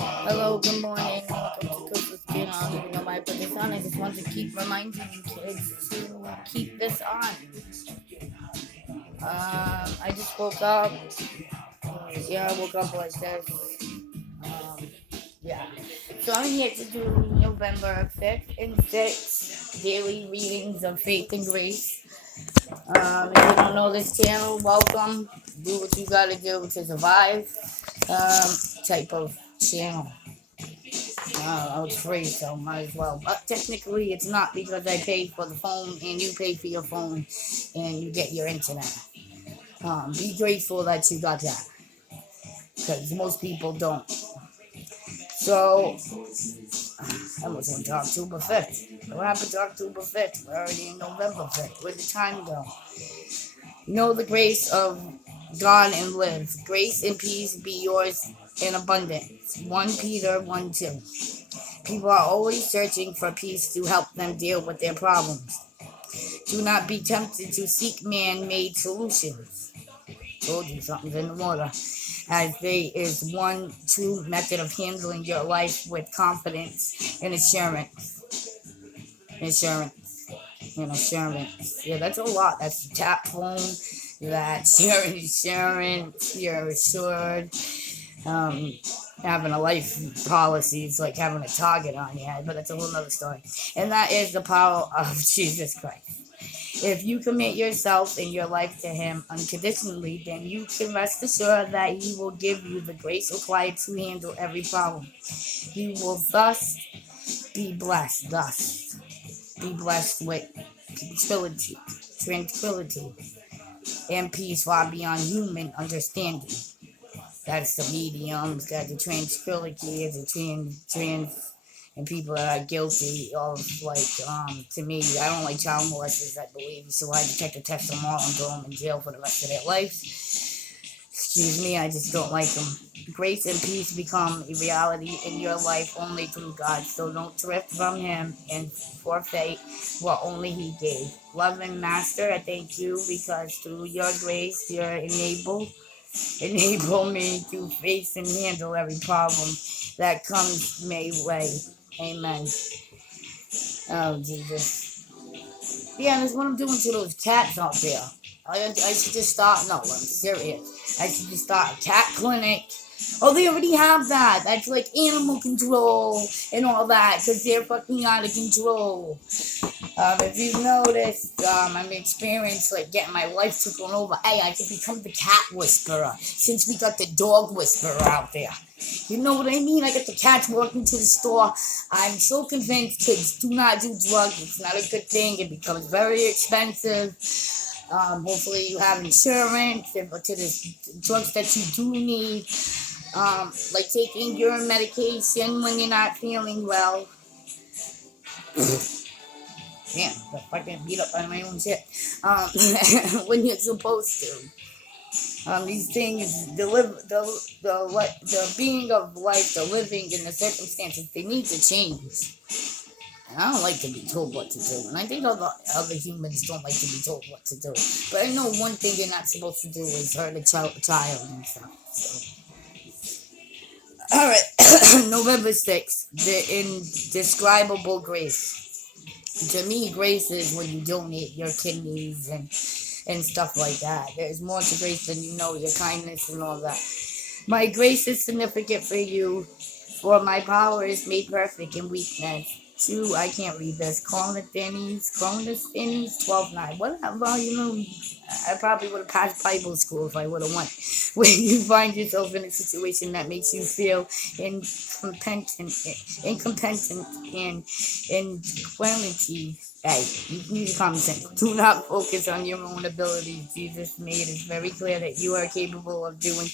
Hello, good morning. Welcome to Cook's Channel. I don't even know why I put this on. I just want to keep reminding you kids to keep this on. I just woke up. Yeah, I woke up like this. Um, yeah. So I'm here to do November 5th and 6th daily readings of Faith and Grace. If you don't know this channel, welcome. Do what you gotta do to survive. Type of channel. It's free, so might as well. But technically, it's not because I pay for the phone and you pay for your phone and you get your internet. Be grateful that you got that because most people don't. So, I was on October 5th. What happened to October 5th? We're already in November 5th. Where'd the time go? Know the grace of God and live. Grace and peace be yours in abundance. 1 Peter 1:2. People are always searching for peace to help them deal with their problems. Do not be tempted to seek man-made solutions. Told you something's in the water. As there is one true method of handling your life with confidence and assurance. Assurance. Yeah, that's a lot. That's tap phone. That's your insurance. You're assured. Having a life policy is like having a target on your head, but that's a whole nother story. And that is the power of Jesus Christ. If you commit yourself and your life to Him unconditionally, then you can rest assured that He will give you the grace required to handle every problem. You will thus be blessed. Be blessed with tranquility, and peace far beyond human understanding. That's the mediums, that the tranquility is the trans and people that are guilty of, like, to me, I don't like child molesters, I believe, so I detect a test them all and throw them in jail for the rest of their lives. Excuse me, I just don't like them. Grace and peace become a reality in your life only through God, so don't drift from Him and forfeit what only He gave. Loving Master, I thank you because through your grace, you're enable me to face and handle every problem that comes my way. Amen. Oh, Jesus. Yeah, that's what I'm doing to those cats out there. I should just start. No, I'm serious. I should just start a cat clinic. Oh, they already have that. That's like animal control and all that because they're fucking out of control. If you've noticed, I'm experienced like getting my life taken over. Hey, I could become the cat whisperer since we got the dog whisperer out there. You know what I mean? I got the cats walking to the store. I'm so convinced kids do not do drugs. It's not a good thing. It becomes very expensive. Hopefully you have insurance to the drugs that you do need. Like taking your medication when you're not feeling well. Damn, I fucking beat up on my own shit. When you're supposed to. These things, the being of life, the living, and the circumstances, they need to change. And I don't like to be told what to do. And I think other humans don't like to be told what to do. But I know one thing you're not supposed to do is hurt a child and stuff. So. Alright, November 6th, the indescribable grace. To me, grace is when you donate your kidneys and stuff like that. There's more to grace than you know, your kindness and all that. My grace is significant for you, for my power is made perfect in weakness. 2, I can't read this. Colonosthenes, 12:9. Well, you know, I probably would have passed Bible school if I would have went. When you find yourself in a situation that makes you feel incompetent and inequality. Hey, you can use common sense. Do not focus on your own abilities. Jesus made it very clear that you are capable of doing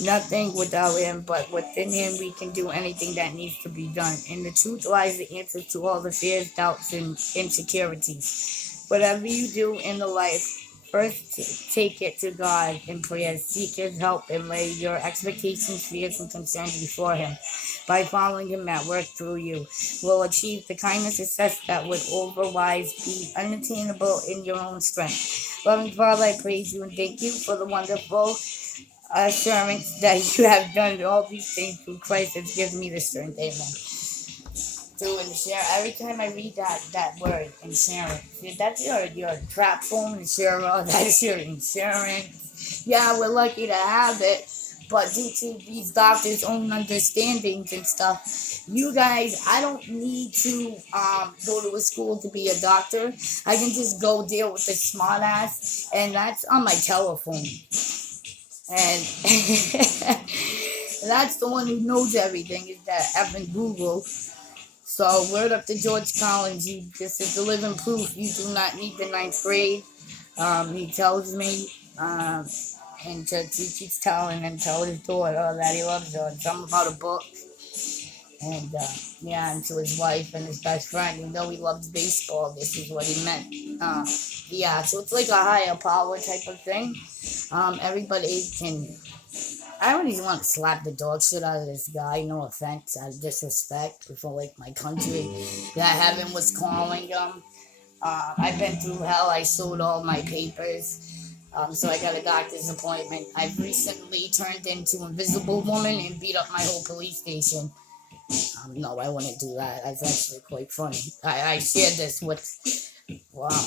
nothing without Him, but within Him we can do anything that needs to be done. In the truth lies the answer to all the fears, doubts, and insecurities. Whatever you do in the life, first take it to God in prayer. Seek His help and lay your expectations, fears, and concerns before Him. By following Him at work through you, will achieve the kind of success that would otherwise be unattainable in your own strength. Loving Father, I praise you and thank you for the wonderful assurance that you have done all these things through Christ has given me the strength. Amen. To insure, every time I read that word, insurance, that's your trap phone insurer, that's your insurance. Yeah, we're lucky to have it, but due to these doctors' own understandings and stuff, you guys, I don't need to go to a school to be a doctor. I can just go deal with the smart ass, and that's on my telephone. And that's the one who knows everything, is that effing Google. So, word up to George Collins. This is the living proof. You do not need the ninth grade. He tells me, and he keeps telling and tell his daughter that he loves her. And something about a book. And, yeah, and to his wife and his best friend, even though he loves baseball, this is what he meant. Yeah, so it's like a higher power type of thing. Everybody can. I don't even want to slap the dog shit out of this guy. No offense, out of disrespect for like my country. That heaven was calling him. I've been through hell. I sold all my papers. So I got a doctor's appointment. I've recently turned into Invisible Woman and beat up my whole police station. No, I wouldn't do that. That's actually quite funny. I shared this with,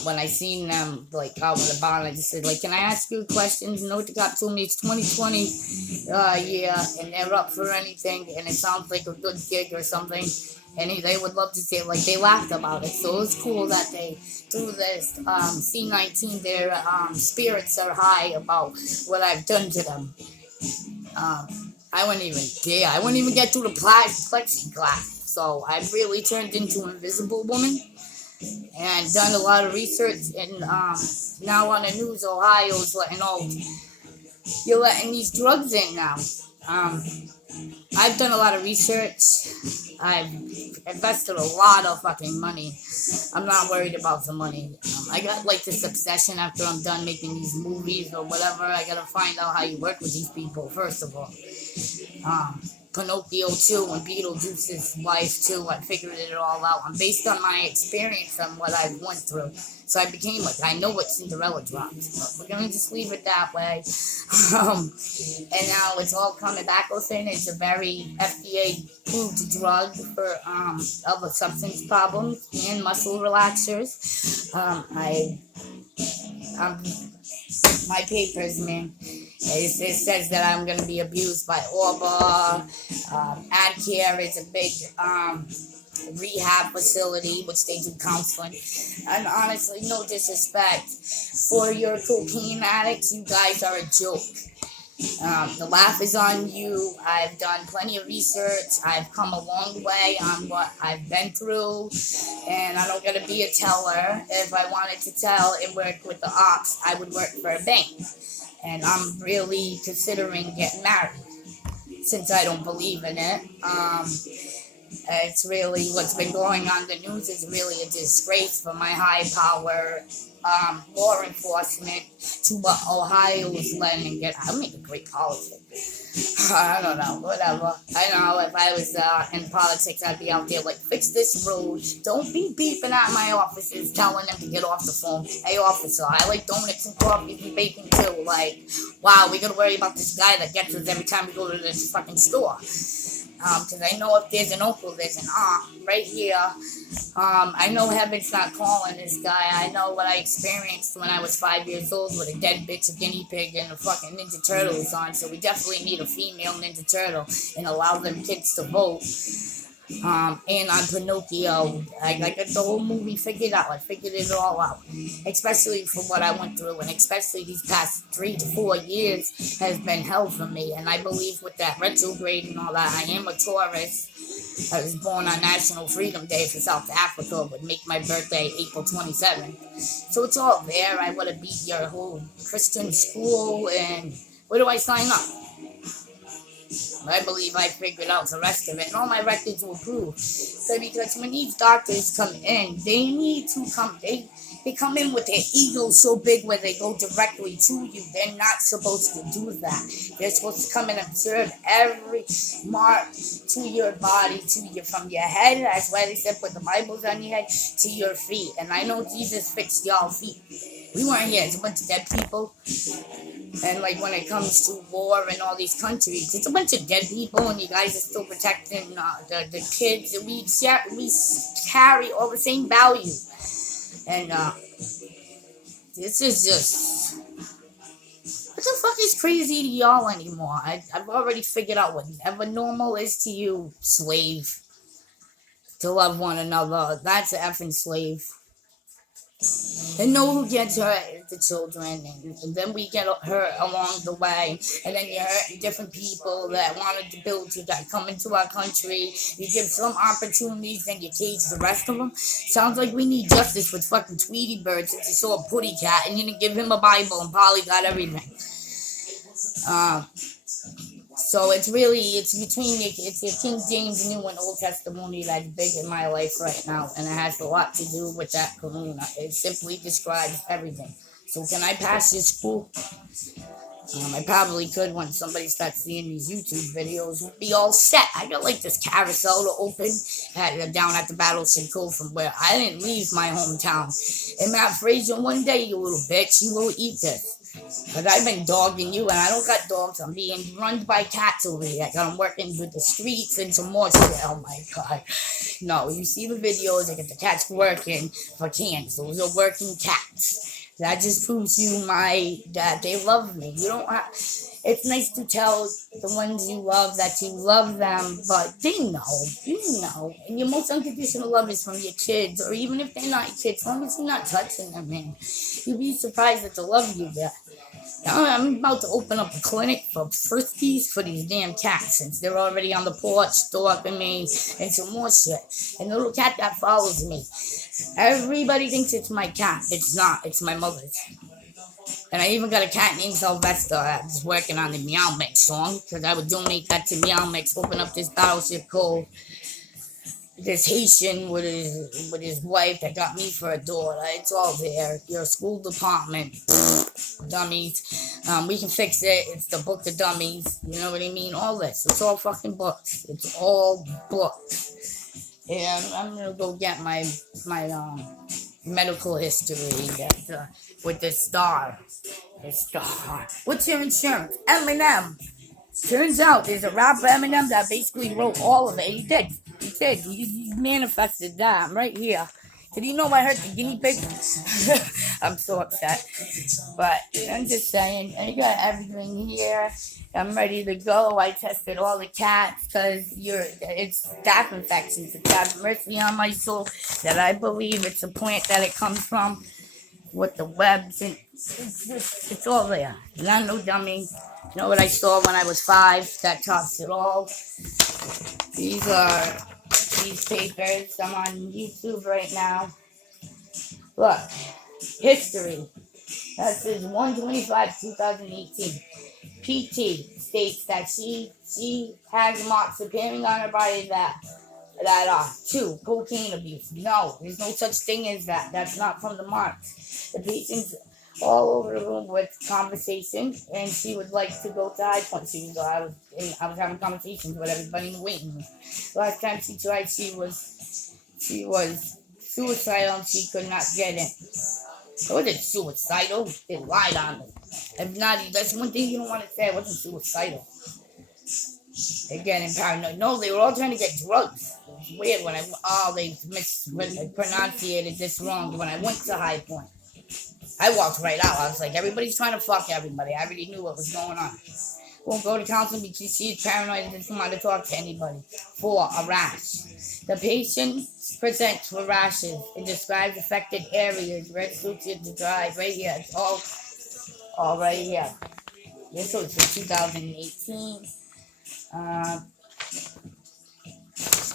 when I seen them, like, out with the bond, I just said, like, can I ask you questions? You know what the cop told me? It's 2020. Yeah, and they're up for anything, and it sounds like a good gig or something. And they would love to say, like, they laughed about it. So it was cool that they, through this C-19, their spirits are high about what I've done to them. I wouldn't even dare. I wouldn't even get through the plexiglass. So I've really turned into an Invisible Woman and done a lot of research. And now on the news, Ohio's letting you're letting these drugs in now. I've done a lot of research. I've invested a lot of fucking money. I'm not worried about the money. I got like this obsession after I'm done making these movies or whatever. I gotta find out how you work with these people, first of all. Pinocchio 2 and Beetlejuice's wife 2, I figured it all out. I'm based on my experience and what I went through. So I became like, I know what Cinderella dropped. But we're going to just leave it that way. And now it's all coming back. Backothin is a very FDA-approved drug for other substance problems and muscle relaxers. My papers, man. It says that I'm going to be abused by Orba. AdCare is a big rehab facility, which they do counseling. And honestly, no disrespect for your cocaine addicts, you guys are a joke. The laugh is on you. I've done plenty of research. I've come a long way on what I've been through, and I don't gotta be a teller. If I wanted to tell and work with the ops, I would work for a bank. And I'm really considering getting married, since I don't believe in it. It's really, what's been going on the news is really a disgrace for my high power law enforcement to what Ohio is letting get. I make a great politics. I don't know, whatever. I know if I was in politics, I'd be out there like, fix this road. Don't be beeping at my officers, telling them to get off the phone. Hey, officer, I like donuts and coffee and bacon too. Like, wow, we gotta worry about this guy that gets us every time we go to this fucking store. Because I know if there's an uncle, there's an aunt right here. I know heaven's not calling this guy. I know what I experienced when I was 5 years old with a dead bitch, a guinea pig, and a fucking Ninja Turtles on. So we definitely need a female Ninja Turtle and allow them kids to vote. And on Pinocchio, I got the whole movie figured out. I figured it all out, especially for what I went through, and especially these past 3 to 4 years has been hell for me. And I believe with that retrograde and all that, I am a Taurus. I was born on National Freedom Day for South Africa, would make my birthday April 27th. So it's all there. I would have beat your whole Christian school, and where do I sign up? I believe I figured out the rest of it, and all my records will prove. So because when these doctors come in, they need to come, they come in with their ego so big where they go directly to you. They're not supposed to do that. They're supposed to come and observe every mark to your body, from your head. That's why they said put the Bibles on your head, to your feet. And I know Jesus fixed y'all feet. We weren't here. It's a bunch of dead people. And like when it comes to war in all these countries, it's a bunch of dead people, and you guys are still protecting the kids. We carry all the same value, and this is just what the fuck is crazy to y'all anymore? I've already figured out whatever normal is to you, slave. To love one another, that's an effing slave. And know who gets hurt is the children, and then we get hurt along the way, and then you're hurting different people that wanted to build you, that come into our country. You give some opportunities, then you cage the rest of them. Sounds like we need justice with fucking Tweety Bird since he saw a putty cat and you didn't give him a Bible and Polly got everything. So it's between it's your King James New and Old Testimony that's big in my life right now, and it has a lot to do with that Corona. It simply describes everything. So can I pass this school? I probably could when somebody starts seeing these YouTube videos. We'll be all set. I got like this carousel to open down at the Battleship Cove from where I didn't leave my hometown. And Matt Fraser, one day, you little bitch, you will eat this. But I've been dogging you, and I don't got dogs. I'm being run by cats over here. I'm working with the streets and some more shit. Oh my god. No, you see the videos, I get the cats working for cans. Those are working cats. That just proves you that they love me. You don't have, it's nice to tell the ones you love that you love them, but they know, you know. And your most unconditional love is from your kids, or even if they're not your kids, as long as you're not touching them, man. You'd be surprised at the love you get. Now, I'm about to open up a clinic for friskies for these damn cats, since they're already on the porch stalking me and some more shit. And the little cat that follows me, everybody thinks it's my cat. It's not. It's my mother's. And I even got a cat named Sylvester that's working on the Meow Mix song, because I would donate that to Meow Mix, open up this Battleship Cove. This Haitian with his wife that got me for a daughter. It's all there. Your school department, dummies. We can fix it. It's the book of dummies. You know what I mean? All this. It's all fucking books. It's all books. And I'm gonna go get my medical history that with the star. The star. What's your insurance? Eminem. Turns out there's a rapper Eminem that basically wrote all of it. He did. He manifested that. I'm right here. Did you know I hurt the guinea pig? I'm so upset. But I'm just saying, I got everything here. I'm ready to go. I tested all the cats because it's staph infections. It's got mercy on my soul that I believe it's a plant that it comes from with the webs, and it's all there. Not no dummy. You know what I saw when I was 5 that tops it all? These are these papers. I'm on YouTube right now. Look, history. That says 1/25/2018. PT states that she has marks appearing on her body that are 2, cocaine abuse. No, there's no such thing as that. That's not from the marks. The patient's all over the room with conversations, and she would like to go to High Point. I was having conversations with everybody in the waiting room. Last time she tried, she was suicidal and she could not get in. I wasn't suicidal. They lied on me. That's one thing you don't want to say. I wasn't suicidal. They're getting paranoid. No, they were all trying to get drugs. It was weird when they pronunciated this wrong when I went to High Point. I walked right out. I was like, everybody's trying to fuck everybody. I already knew what was going on. Won't go to counseling because she is paranoid and doesn't want to talk to anybody. 4, a rash. The patient presents with rashes. It describes affected areas. Red suits it to drive. Right here. It's all right here. This was for 2018.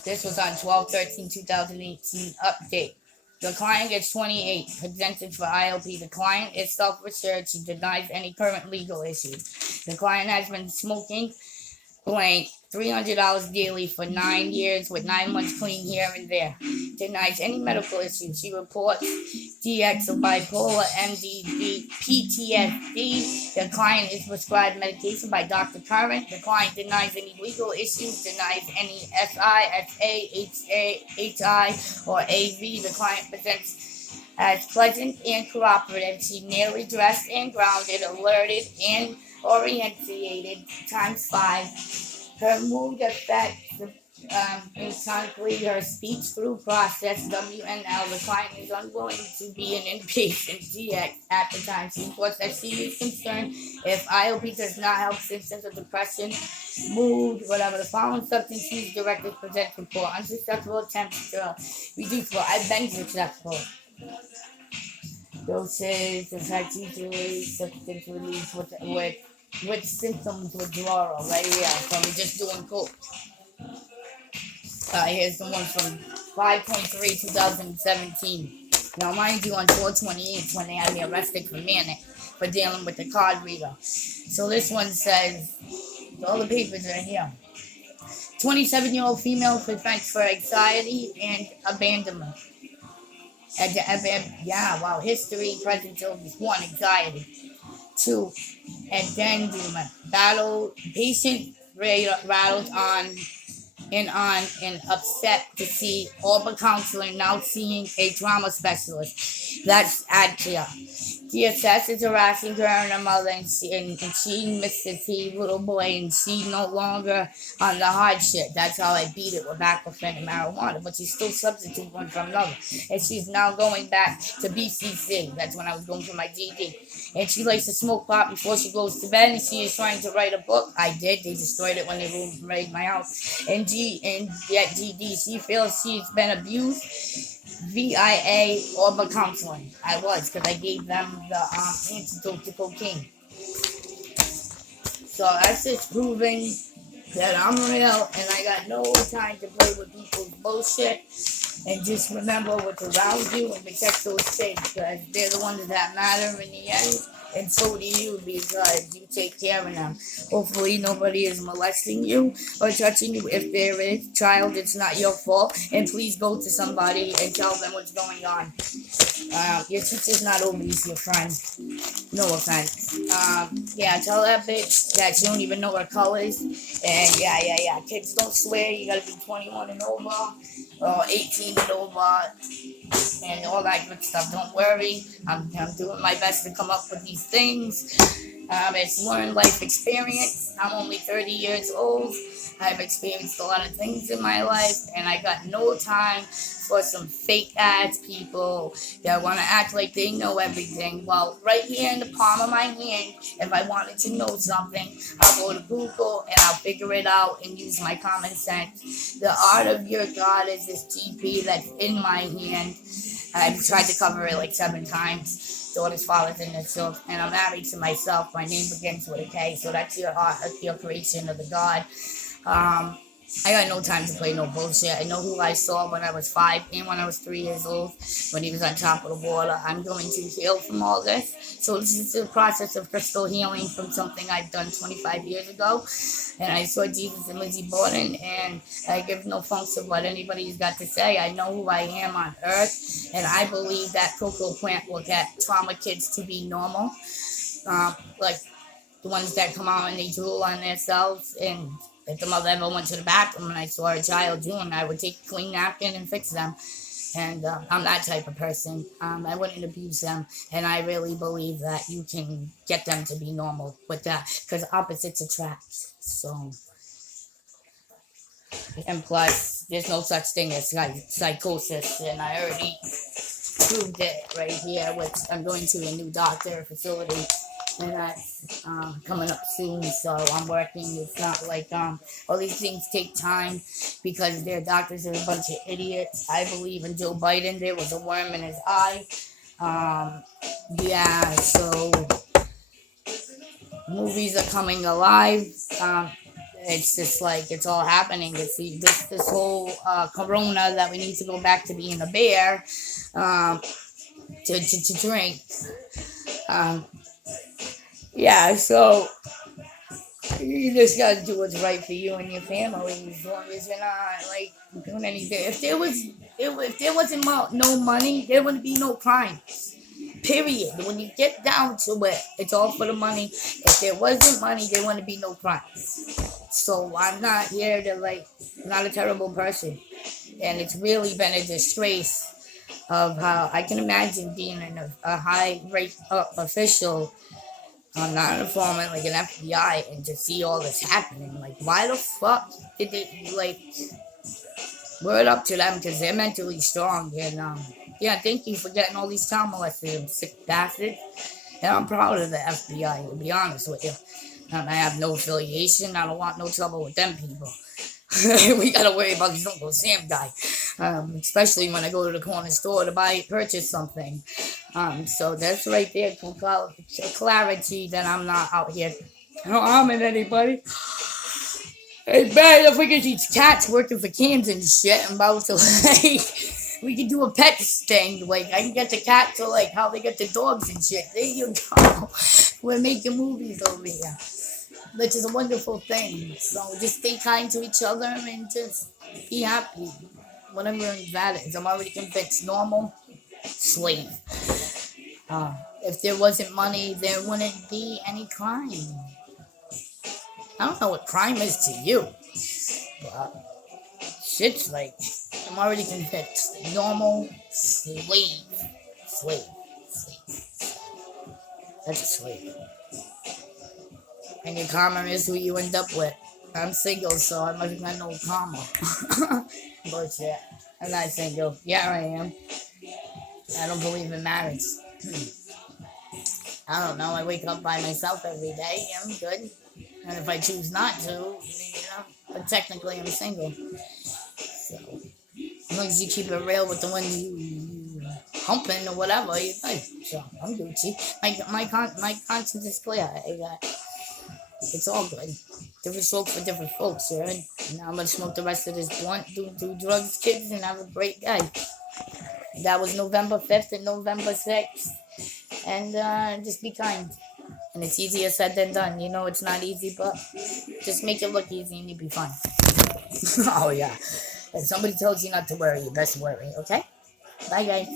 This was on 12/13/2018. Update. The client gets 28, presented for ILP. The client is self-researched. She denies any current legal issues. The client has been smoking blank $300 daily for 9 years with 9 months clean here and there. Denies any medical issues. She reports DX of bipolar, MDD, PTSD. The client is prescribed medication by Dr. Curran. The client denies any legal issues, denies any SI, SA, HI, or AV. The client presents As pleasant and cooperative, she nearly dressed and grounded, alerted and orientated times five. Her mood affects intrinsically her speech through process. WNL, the client is unwilling to be an inpatient DX at the time. She reports that she is concerned if IOP does not help symptoms of depression, mood, whatever. The following substance use directors present report. Unsuccessful attempts to reduce. Well, I've been successful. Doses, effects usually substance release with symptoms withdrawal right here from just doing coke. Here's the one from 5.3 2017. Now, mind you, on 4/28 when they had me arrested for manic for dealing with the card reader. So this one says, all the papers are here. 27-year-old female defense for anxiety and abandonment. Yeah, wow. History, present children. 1, anxiety. 2, abandonment. Patient rattled on and upset to see all but counselor now seeing a trauma specialist. That's Adria. DSS is harassing her and her mother, and she misses the little boy, and she no longer on the hard shit. That's how I beat it with baclofen and marijuana, but she's still substitute one from another. And she's now going back to BCC. That's when I was going for my GD. And she likes to smoke pot before she goes to bed, and she is trying to write a book. I did. They destroyed it when they raided my house. And GD, she feels she's been abused. VIA or by counseling. I was, because I gave them the antidote to cocaine. So that's just proving that I'm real and I got no time to play with people's bullshit. And just remember what's around you and protect those things, because they're the ones that matter in the end. And so do you, because you take care of them. Hopefully nobody is molesting you or touching you. If there is, child, it's not your fault. And please go to somebody and tell them what's going on. Your teacher's not always your friend. No offense. Yeah, tell that bitch that she don't even know her colors. And yeah. Kids don't swear. You gotta be 21 and over. Or 18 and over. And all that good stuff. Don't worry. I'm doing my best to come up with these things. It's learned life experience. I'm only 30 years old. I've experienced a lot of things in my life, and I got no time for some fake ass people that want to act like they know everything. Well, right here in the palm of my hand, if I wanted to know something, I'll go to Google and I'll figure it out and use my common sense. The art of your God is this GP that's in my hand. I've tried to cover it like 7 times. Daughters, fathers, and myself, and I'm married to myself. My name begins with a K, so that's your art, your creation of the God. I got no time to play no bullshit. I know who I saw when I was 5 and when I was 3 years old, when he was on top of the water. I'm going to heal from all this. So this is the process of crystal healing from something I've done 25 years ago. And I saw Jesus and Lizzie Borden, and I give no funks of what anybody's got to say. I know who I am on earth, and I believe that cocoa plant will get trauma kids to be normal. Like the ones that come out and they drool on themselves, and if the mother ever went to the bathroom and I saw a child drooling, I would take a clean napkin and fix them. And I'm that type of person. I wouldn't abuse them. And I really believe that you can get them to be normal with that, because opposites attract. So, and plus, there's no such thing as psychosis. And I already proved it right here with, I'm going to a new doctor facility. And that's coming up soon, so I'm working. It's not like all these things take time because their doctors are a bunch of idiots. I believe in Joe Biden. There was a worm in his eye. Yeah, so movies are coming alive. It's just like it's all happening. It's this whole corona that we need to go back to being a bear to drink. Yeah, so you just gotta do what's right for you and your family, as long as you're not like doing anything. If there wasn't no money, there wouldn't be no crime. Period. When you get down to it, it's all for the money. If there wasn't money, there wouldn't be no crime. So I'm not here to I'm not a terrible person, and it's really been a disgrace of how I can imagine being a high rate official, not an informant, like an FBI, and to see all this happening. Like, why the fuck did they, like, word up to them because they're mentally strong. And, yeah, thank you for getting all these child molesters, sick bastards. And I'm proud of the FBI, to be honest with you. I have no affiliation. I don't want no trouble with them people. We gotta worry about this Uncle Sam guy, especially when I go to the corner store to purchase something. So that's right there for clarity that I'm not out here harming anybody. It's bad if we could teach cats working for cans and shit. I'm about to like, we could do a pet thing. Like, I can get the cat to like how they get the dogs and shit. There you go. We're making movies over here, which is a wonderful thing. So just stay kind to each other and just be happy. Whatever that is. I'm already convinced. Normal slave. If there wasn't money, there wouldn't be any crime. I don't know what crime is to you, but shit's like, I'm already convinced. Normal slave. Slave. That's a slave. And your karma is who you end up with. I'm single, so I must have no karma. Bullshit. I'm not single. Yeah, I am. I don't believe in marriage. I don't know. I wake up by myself every day. I'm good. And if I choose not to, but technically I'm single. So, as long as you keep it real with the ones you humping or whatever, you like. So, I'm Gucci. My conscience is clear. It's all good. Different smoke for different folks, right? Now I'm gonna smoke the rest of this blunt, do drugs, kids, and have a great day. That was November 5th and November 6th. And just be kind. And it's easier said than done. You know it's not easy, but just make it look easy and you'll be fine. Oh, yeah. If somebody tells you not to worry, you best worry, okay? Bye, guys.